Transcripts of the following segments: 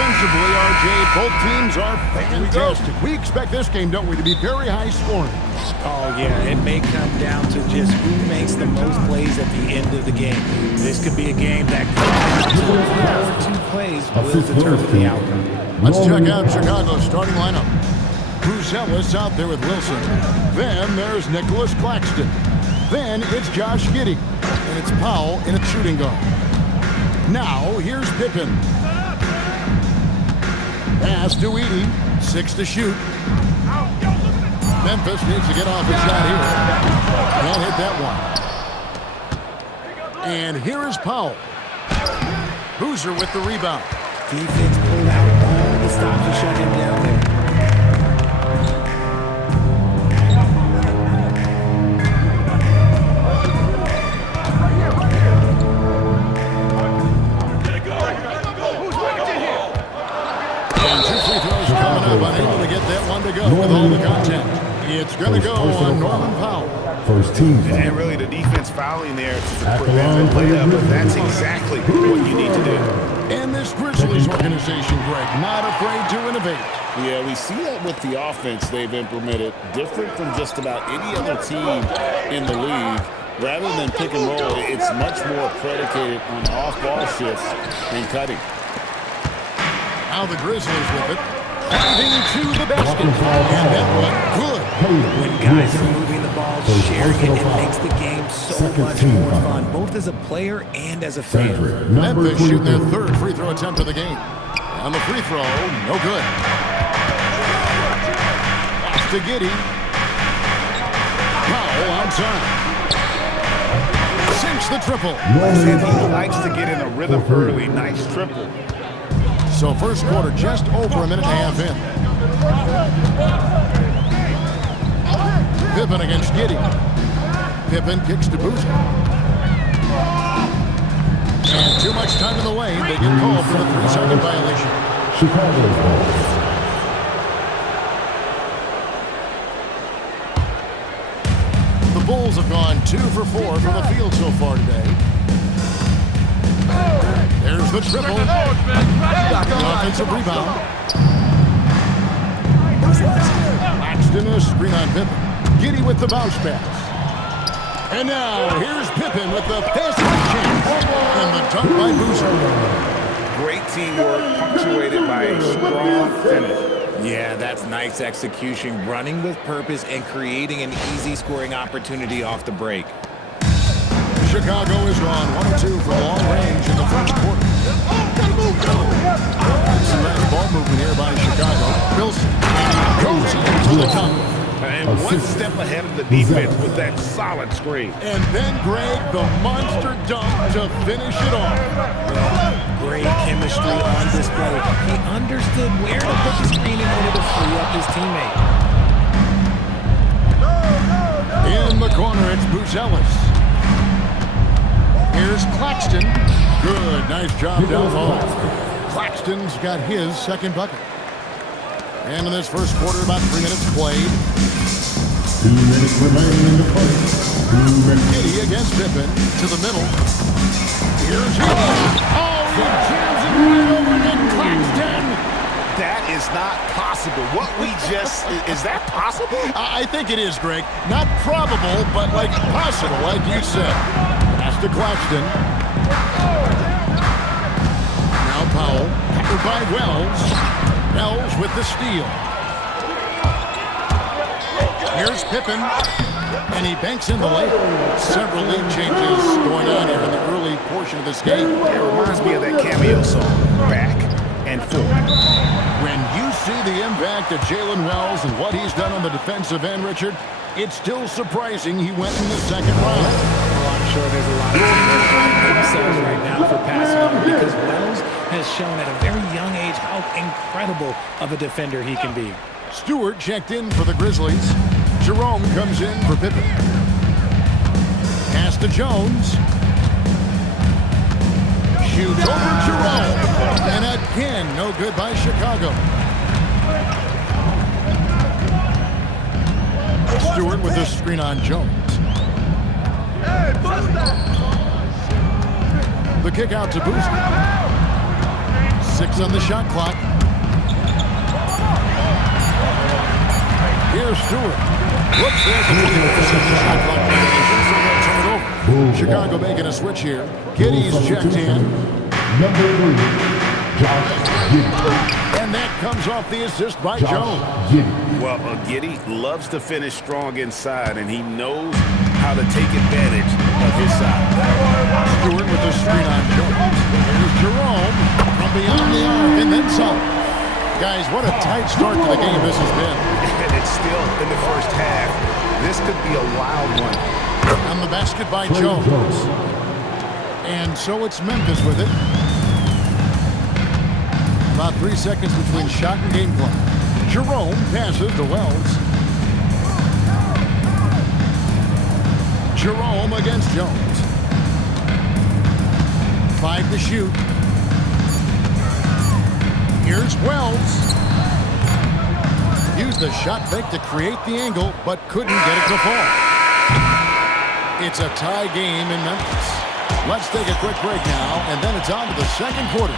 Defensively, RJ, both teams are fantastic. We expect this game, don't we, to be very high scoring. Oh, yeah, it may come down to just who makes the most plays at the end of the game. This could be a game that could 2 plays will determine the outcome. Let's check out Chicago's starting lineup. Bruce out there with Wilson. Then there's Nicholas Claxton. Then it's Josh Giddey. And it's Powell in a shooting guard. Now, here's Pippen. Pass to Edey. 6 to shoot. Memphis needs to get off a shot here. Can't hit that one. And here is Powell. Boozer with the rebound. Defense pulled out all the stops to shut him down there. Unable to get that one to go with all the content. It's going to go on Norman Powell. First team. And really the defense fouling there to prevent the layup, but that's exactly what you need to do. And this Grizzlies organization, Greg, not afraid to innovate. Yeah, we see that with the offense they've implemented, different from just about any other team in the league. Rather than pick and roll, it's much more predicated on off-ball shifts and cutting. Now the Grizzlies with it. Driving to the basket. And that one good. When guys are moving the ball, sharing it, it makes the game so much more fun, both as a player and as a fan. Memphis shoot their 3rd free throw attempt of the game. On the free throw, no good. Pass to Giddey. Powell outside. Sinks the triple. He likes to get in a rhythm early. Nice triple. So first quarter just over a minute and a half in. Pippen against Giddey. Pippen kicks to Boozer. And too much time in the lane. They get called for the 3-second violation. Chicago's ball. The Bulls have gone 2 for 4 from the field so far today. There's the triple. The offensive rebound. Claxton a screen on Pippen. Giddey with the bounce pass. And now here's Pippen with the pass chance. And the dunk by Boozer. Great teamwork punctuated by a strong finish. Yeah, that's nice execution, running with purpose and creating an easy scoring opportunity off the break. Chicago is gone 1-2 from long range in the first quarter. Some nice ball movement here by Chicago. Wilson goes into the cover. And one step ahead of the defense with that solid screen. And then Greg, the monster dunk to finish it off. Great chemistry on display. He understood where to put the screen in order to free up his teammate. In the corner, it's Bruce. Here's Claxton. Good, nice job down low. Claxton's got his 2nd bucket. And in this first quarter, about 3 minutes played. 2 minutes remaining in the fight. Giddey against Pippen to the middle. Here's Giddey. Oh, he jams it right over Nick Claxton. That is not possible. What we just, is that possible? I think it is, Greg. Not probable, but like possible, like you said. Pass to Claxton. Now Powell, covered by Wells. Wells with the steal. Here's Pippen, and he banks in the layup. Several lead changes going on here in the early portion of this game. It reminds me of that cameo song, Back and Forth. When you see the impact of Jalen Wells and what he's done on the defensive end, Richard, it's still surprising he went in the 2nd round. Well, I'm sure there's a lot of teams themselves right now for passing on because Wells has shown at a very young age how incredible of a defender he can be. Stewart checked in for the Grizzlies. Jerome comes in for Pippen. Pass to Jones. Shoots over Jerome. And again, no good by Chicago. Stewart with the screen on Jones. The kick out to Boozer. 6 on the shot clock. Here's Stewart. Whoops, there's a 24-second shot clock violation, so they'll turn it over. Chicago making a switch here. Giddy's checked in. Number 3, Josh Giddey. And that comes off the assist by Jones. Well, Giddy loves to finish strong inside, and he knows how to take advantage of his side. Stewart with the screen on Jones. Here's Jerome from beyond the arc and then some. Guys, what a tight start to the game this has been. And it's still in the first half. This could be a wild one. On the basket by Jones. And so it's Memphis with it. About 3 seconds between shot and game clock. Jerome passes to Wells. Jerome against Jones. 5 to shoot. Here's Wells. Used the shot fake to create the angle, but couldn't get it to fall. It's a tie game in Memphis. Let's take a quick break now, and then it's on to the second quarter.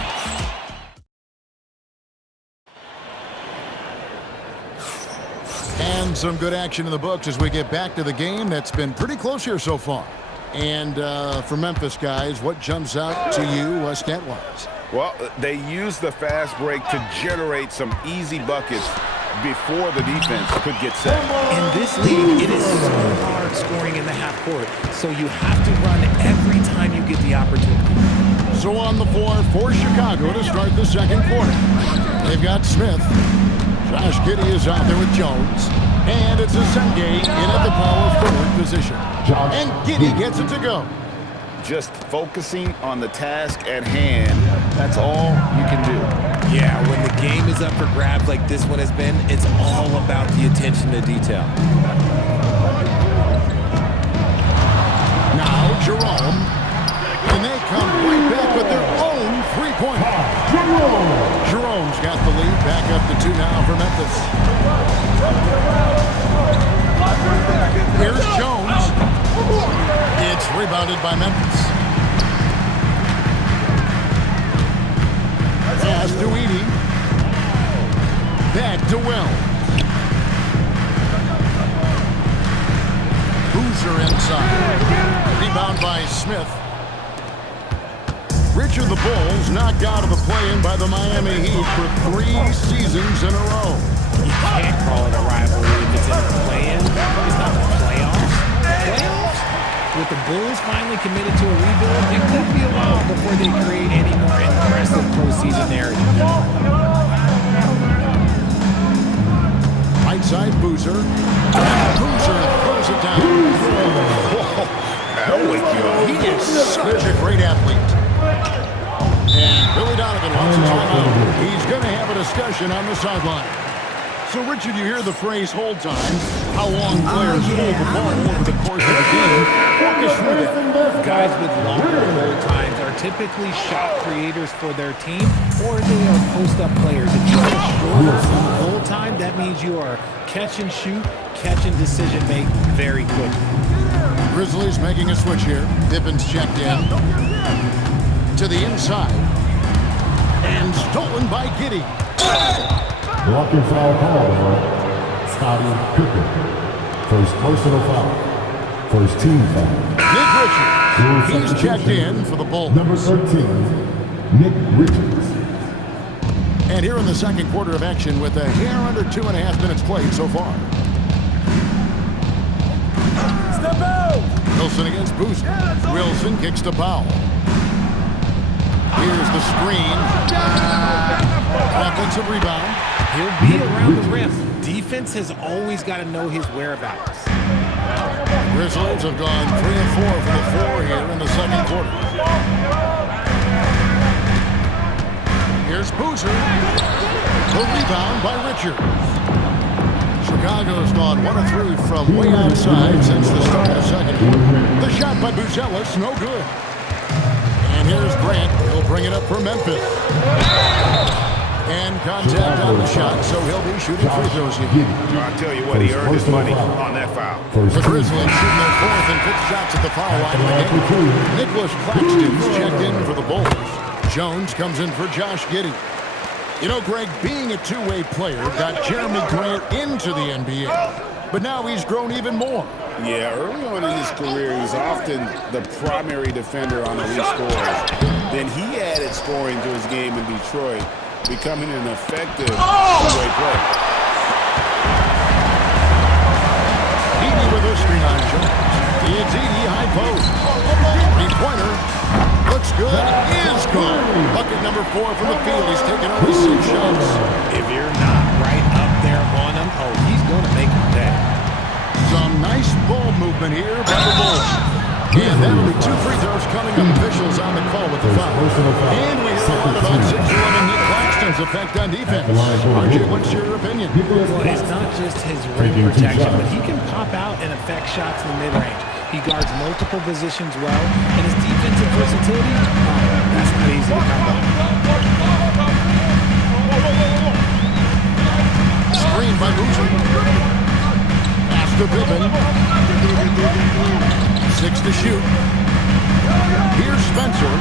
And some good action in the books as we get back to the game that's been pretty close here so far. And for Memphis, guys, what jumps out to you stat-wise? Well, they use the fast break to generate some easy buckets before the defense could get set. In this league, it is so hard scoring in the half court, so you have to run every time you get the opportunity. So on the floor for Chicago to start the second quarter. They've got Smith. Josh Giddey is out there with Jones. And it's a Senge in at the power forward position. And Giddey gets it to go. Just focusing on the task at hand, that's all you can do. Yeah, when the game is up for grabs like this one has been, it's all about the attention to detail. Now Jerome. And they come right back with their own three-pointer. Jerome's got the lead. Back up to 2 now for Memphis. Here's Jones. It's rebounded by Memphis. Pass to Edey. Back to Wells. Boozer inside. Rebound by Smith. Richard the Bulls knocked out of the play-in by the Miami Heat for 3 seasons in a row. You can't call it a rivalry if it's in the play-in. It's not the playoffs. Playoffs? With the Bulls finally committed to a rebuild, it could be a while before they create any more impressive postseason narrative. Right side, Boozer. Boozer throws it down. He is such a great athlete. And Billy Donovan wants his timeout. He's going to have a discussion on the sideline. So, Richard, you hear the phrase hold time. How long players hold the ball over the course of the game. Walk us through that. Guys with longer hold times are typically shot creators for their team, or they are post-up players. If you have a shorter hold time, that means you are catch and shoot, catch and decision make very quickly. Grizzlies making a switch here. Pippin's checked in. To the inside. And stolen by Giddey. Blocking foul call on Scottie Pippen. First personal foul. First team foul. Nick Richards. He's checked in for the Bulls. Number 13, Nick Richards. And here in the second quarter of action with a hair under 2.5 minutes played so far. Step out! Wilson against Boozer. Wilson kicks to Powell. Here's the screen. Offensive rebound. He'll be around the rim. Defense has always got to know his whereabouts. Grizzlies have gone 3 and 4 from the floor here in the second quarter. Here's Boozer. The rebound by Richards. Chicago's gone 1 of 3 from way outside since the start of the second quarter. The shot by Buzelis, no good. And here's Grant. He'll bring it up for Memphis. And contact on the shot, so he'll be shooting free throws here. I'll tell you what, he earned his money on that foul. The Grizzlies shooting their 4th and 5th shots at the foul line of the game. Nicholas Claxton's checked in for the Bulls. Jones comes in for Josh Giddey. You know, Greg, being a two-way player got Jeremy Grant into the NBA, but now he's grown even more. Yeah, early on in his career, he was often the primary defender on elite scorers. Then he added scoring to his game in Detroit, becoming an effective two-way player. Edie with a screen on Jones. It's Edie, high post. Three-pointer. Looks good. Is good. Bucket number 4 from the field. He's taken only 6 shots. If you're not right up there on him, oh, he's going to make him pay. Some nice ball movement here by the Bulls. And that'll be 2 free throws coming up. Officials on the call with the foul. And we hear a lot about 6'11" Nick Claxton's effect on defense. RJ, what's your opinion? Well, it's not just his rim protection, but he can pop out and affect shots in the mid-range. He guards multiple positions well, and his defensive versatility, that's not easy to come by. Screen by Boozer. Pass to Pippen. 6 to shoot. Here's Spencer.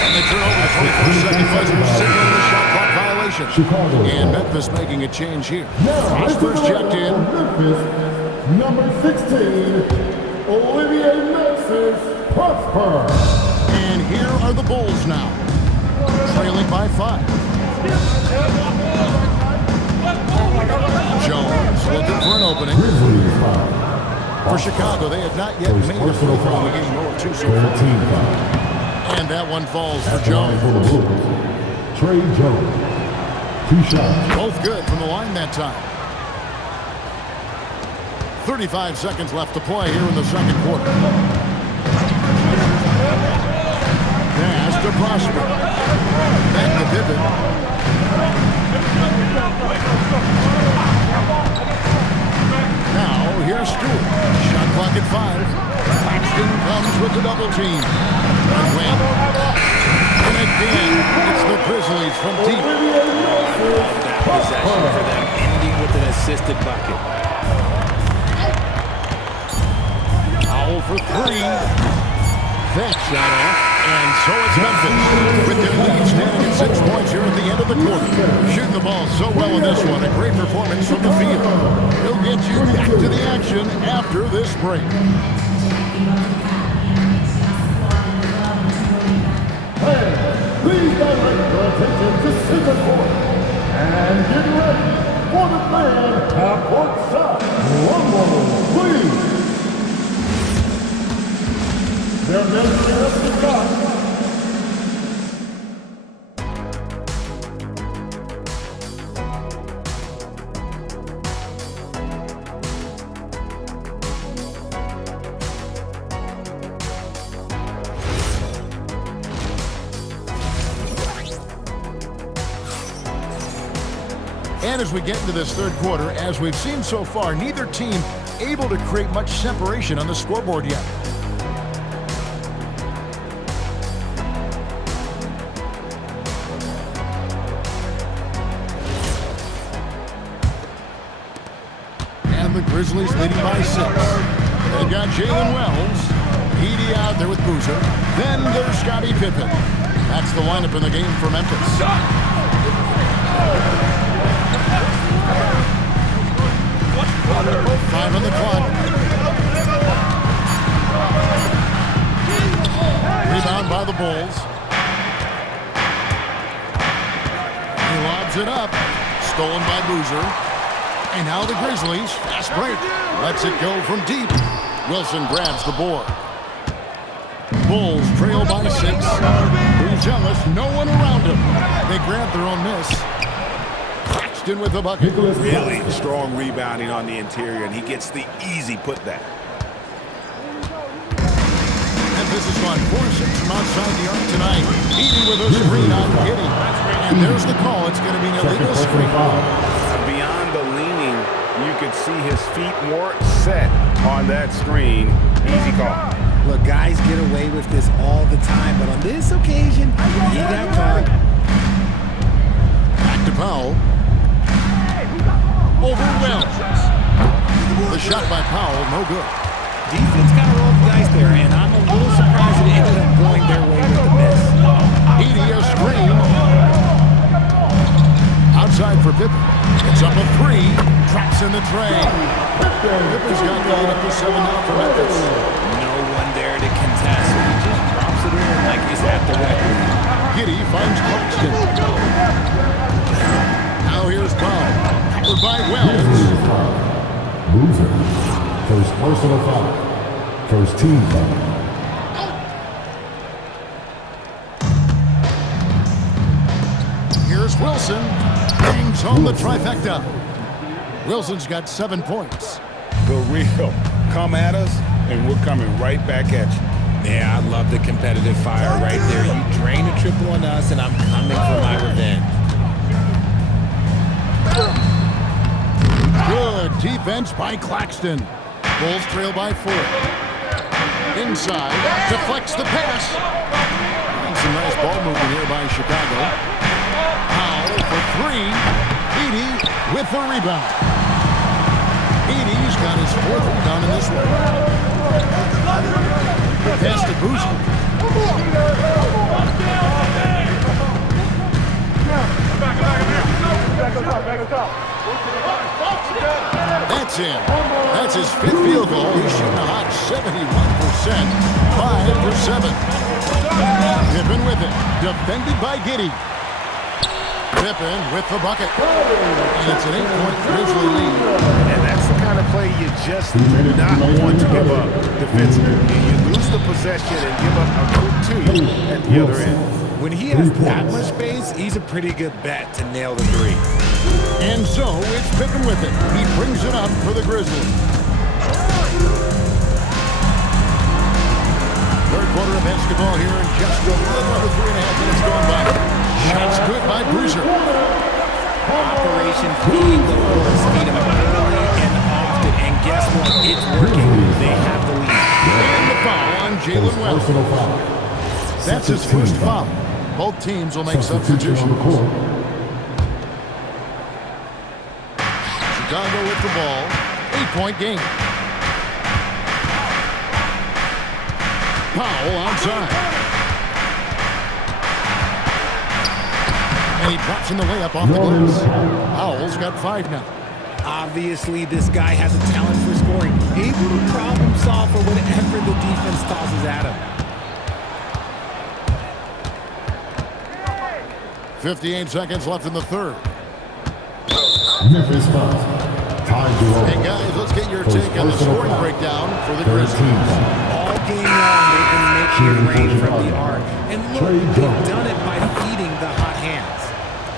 And they turn over the 24-second buzzer, signaling the shot clock violation. And Memphis making a change here. He's first checked in. Number 16, Olivier Memphis Prosper. And here are the Bulls now, trailing by 5. Jones looking for an opening. For Chicago, they had not yet made a free throw in the game, nor 2 so far. And that one falls for Jones. Trey Jones, 2 shots. Both good from the line that time. 35 seconds left to play here in the second quarter. Pass to Prosper. Back to Pippen. Now, here's Stewart. Shot clock at 5. Claxton comes with the double team. And win. And again, it's the Grizzlies from deep. That possession for them, ending with an assisted bucket. Foul for 3. That shot off. And so it's Memphis with their lead standing at 6 points here at the end of the quarter. Shooting the ball so well in this one. A great performance from the field. He'll get you back to the action after this break. Hey, please direct your attention to center court. And get ready for the man half-court shot. Rumble, please. They're measuring up the shot. And as we get into this third quarter, as we've seen so far, neither team able to create much separation on the scoreboard yet. The Grizzlies leading by 6. They've got Jalen Wells. Edie out there with Boozer. Then there's Scottie Pippen. That's the lineup in the game for Memphis. 5 on the clock. Rebound by the Bulls. He lobs it up. Stolen by Boozer. And now the Grizzlies, fast break, lets it go from deep. Wilson grabs the board. Bulls trail by 6. Who's jealous? No one around him. They grab their own miss. Claxton with the bucket. Really strong rebounding on the interior, and he gets the easy putback. Memphis has gone 4-6 from outside the arc tonight. Edie with a screen on Giddey. And there's the call. It's going to be an illegal screen. Beyond the leaning, you could see his feet more set on that screen. Easy call. Look, guys get away with this all the time, but on this occasion, he got caught. Back to Powell. Over Wells. The shot by Powell, no good. Defense got a roll of dice there, and I'm a little surprised it ended up going their way with the miss. Edie has Pippen. It's up a three. Traps in the tray. Pippen's got that up to 7 now for Memphis. No one there to contest. He just drops it in like he's at the record. Giddey finds Claxton. Now here's Powell. Covered by Wells. Loser. First personal foul. First team foul. Here's Wilson. Hangs home the trifecta. Wilson's got 7 points. The real. Come at us, and we're coming right back at you. Yeah, I love the competitive fire right there. You drain a triple on us, and I'm coming for my revenge. Good defense by Claxton. Bulls trail by 4. Inside, deflects the pass. And some nice ball movement here by Chicago. Powell for 3. Edey with the rebound. Edey's got his 4th rebound in this one. Pass to Boozer. That's in. That's his 5th field goal. He's shooting a hot 71%. 5 for 7. Pippen with it. Defended by Giddey. Pippen with the bucket. And it's an 8-point Grizzly lead. And that's the kind of play you just do not want to give up defensively. You lose the possession and give up a quick 2 at the other end. When he has that much space, he's a pretty good bet to nail the 3. And so it's Pippen with it. He brings it up for the Grizzlies. Third quarter of basketball here in just a little over 3.5 minutes gone by. Shots good by Boozer. Operation feed the Bulls, feed him early and often, and guess what? It's working. They have the lead. And the foul on Jalen Wells. Personal foul. That's his first foul. Both teams will make substitutions. Chicago with the ball. 8-point game. Powell outside. And he drops in the layup off the glass. Powell's got 5 now. Obviously, this guy has a talent for scoring. Able to problem solve for whatever the defense tosses at him. 58 seconds left in the third. Memphis foul. Time to over. Hey guys, let's get your take on the scoring breakdown for the Grizzlies. All game long, they've been making it rain from the arc. And look, they've done it by feeding the hot hands.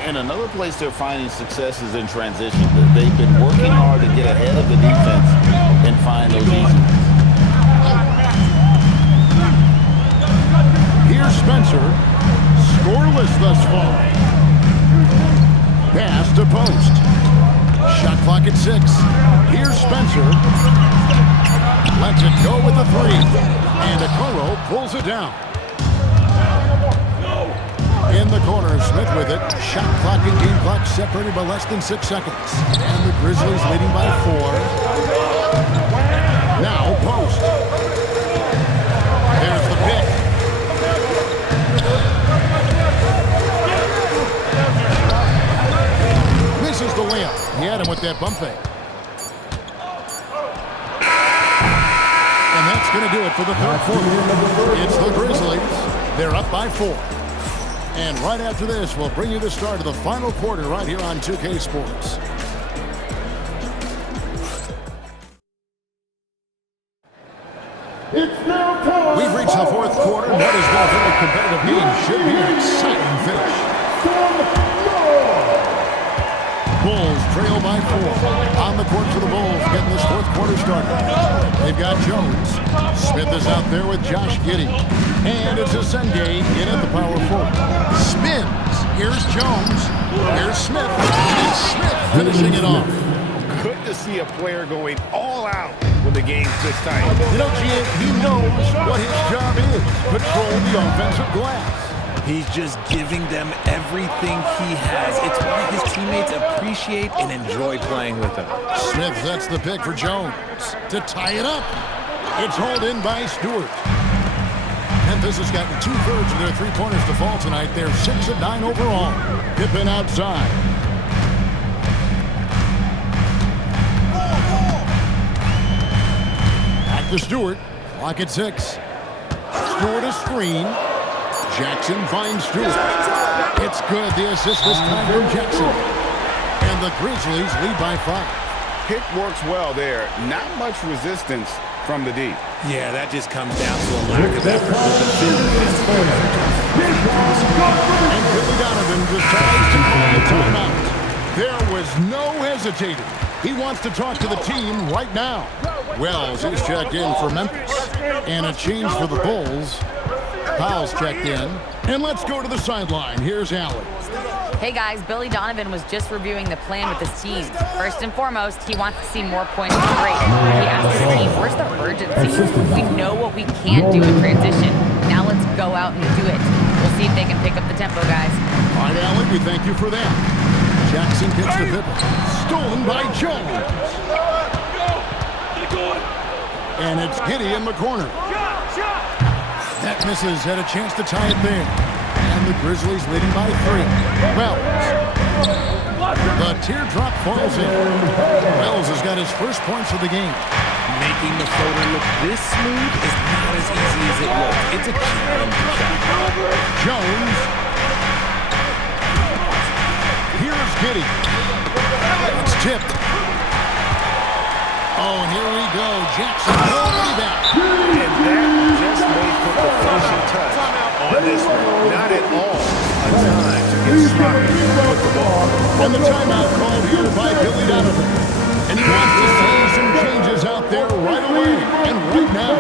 And another place they're finding success is in transition. They've been working hard to get ahead of the defense and find those easy ones. Here's Spencer. Scoreless thus far. Pass to post. Shot clock at 6. Here's Spencer. Lets it go with a 3. And Okoro pulls it down. In the corner, Smith with it. Shot clock and game clock separated by less than 6 seconds. And the Grizzlies leading by 4. Now post. There's the pick. Misses the layup. He had him with that bump fake. And that's going to do it for the third quarter. It's the Grizzlies. They're up by 4. And right after this, we'll bring you the start of the final quarter right here on 2K Sports. It's now time. We've reached the fourth quarter. What has been a very competitive game should be an exciting finish. Bulls trail by 4. On the court for the Bulls, getting this fourth quarter started. They've got Jones. Smith is out there with Josh Giddey. And it's Asenge in at the power forward. Spins. Here's Jones. Here's Smith. And Smith finishing it off. Good to see a player going all out when the game gets tight. You know, G, he knows what his job is. Control the offensive glass. He's just giving them everything he has. It's why his teammates appreciate and enjoy playing with him. Smith sets the pick for Jones to tie it up. It's hauled in by Stewart. Memphis has gotten 2/3 of their three-pointers to fall tonight. They're 6 of 9 overall. Pippen outside. Back to Stewart. Clock at 6. Stewart a screen. Jackson finds Stewart. It's good. The assist this time from Jackson. And the Grizzlies lead by 5. Pick works well there. Not much resistance from the D. Yeah, that just comes down to a lack of effort. And Billy Donovan decides to call the timeout. There was no hesitating. He wants to talk to the team right now. Wells is checked in for Memphis. And a change for the Bulls. Powell's checked in. And let's go to the sideline. Here's Allen. Hey guys, Billy Donovan was just reviewing the plan with his team. First and foremost, he wants to see more points per break. He asked his team, where's the urgency? We know what we can't do in transition. Now let's go out and do it. We'll see if they can pick up the tempo, guys. All right, Allen, we thank you for that. Jackson gets the pivot. Stolen by Jones. And it's Giddey in the corner. That misses. Had a chance to tie it there. And the Grizzlies leading by 3. Wells. The teardrop falls in. Wells has got his first points of the game. Making the floater look this smooth is not as easy as it looks. It's a challenging shot. Jones. Here's Giddey. It's tipped. Oh, here we go. Jackson, nobody back. And that just may put the finishing touch on this one. Not at all a time to get sloppy with the ball. And the timeout called here by Billy Donovan. And he wants to see some changes out there right away and right now.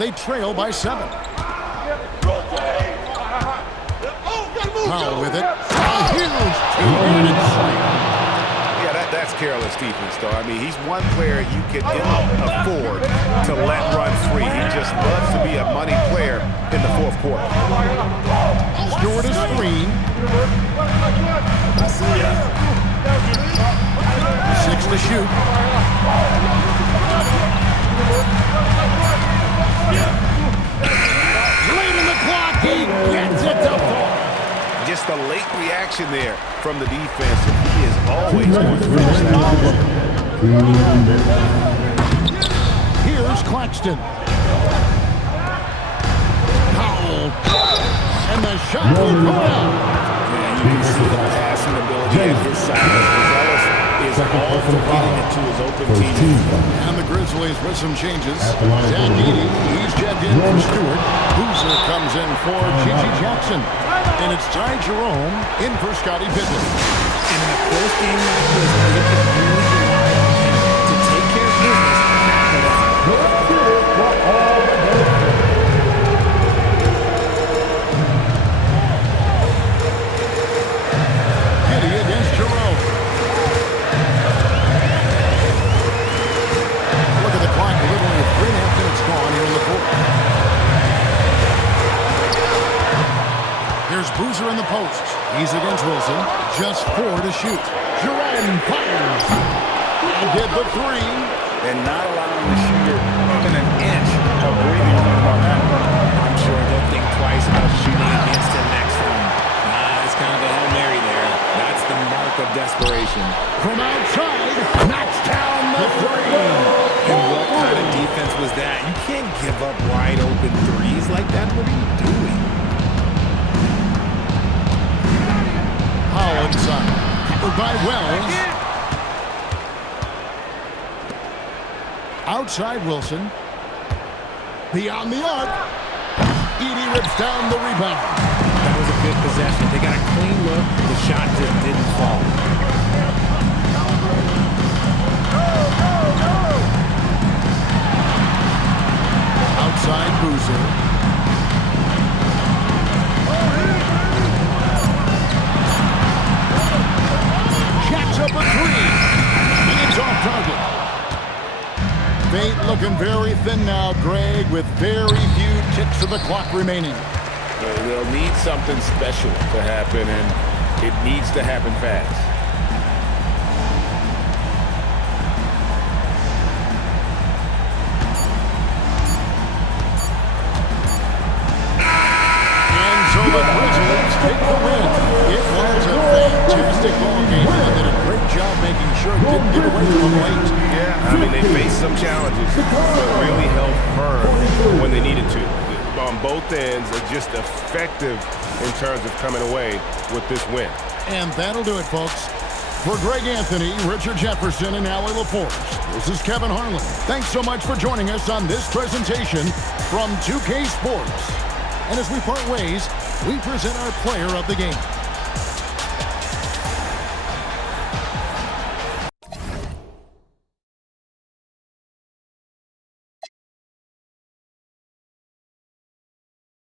They trail by 7. Powell with it. A huge two-handed slam. Yeah, that's careless defense, though. I mean, he's one player you can afford to let run free. He just loves to be a money player in the fourth quarter. Stewart a screen. 6 to shoot. Late in the clock, he gets it to fall. Just a late reaction there from the defense, and he is always going to finish that. Here's Claxton. Powell. And the shot will go out. Yeah, you can see the passing ability at his side. Is all for getting it to his open team. And the Grizzlies with some changes. Zach Edey, he's checked in for Stewart. Boozer comes in for Gigi Jackson. And it's Ty Jerome in for Scottie Pippen. And in a close game like this, they can really rely on him to take care of business after that. Giddey against Jerome. Look at the clock. Literally 3.5 minutes gone here in the fourth. Here's Boozer in the post. He's against Wilson. Just 4 to shoot. Jerome fires. And get the 3. And not allowing the shooter even an inch of breathing room on that one. I'm sure they'll think twice about shooting against him next time. It's kind of a Hail Mary there. That's the mark of desperation. From outside, knocks down the 3. And what kind of defense was that? You can't give up wide open threes like that. What are you doing? Powell inside. Covered by Wells. Outside Wilson. Beyond the arc. Edey rips down the rebound. That was a good possession. They got a clean look. The shot just didn't fall. Outside Boozer. Jacks up a 3. And it's off target. Fate looking very thin now, Greg, with very few ticks of the clock remaining. They'll need something special to happen, and it needs to happen fast. And so the Grizzlies take the win. It was a fantastic ball game, and they did a great job making sure it didn't give away from them late. Yeah, I mean, they faced some challenges, but really held firm when they needed to. On both ends, are just effective in terms of coming away with this win. And that'll do it, folks. For Greg Anthony, Richard Jefferson, and Allie LaForce, this is Kevin Harlan. Thanks so much for joining us on this presentation from 2K Sports. And as we part ways, we present our player of the game.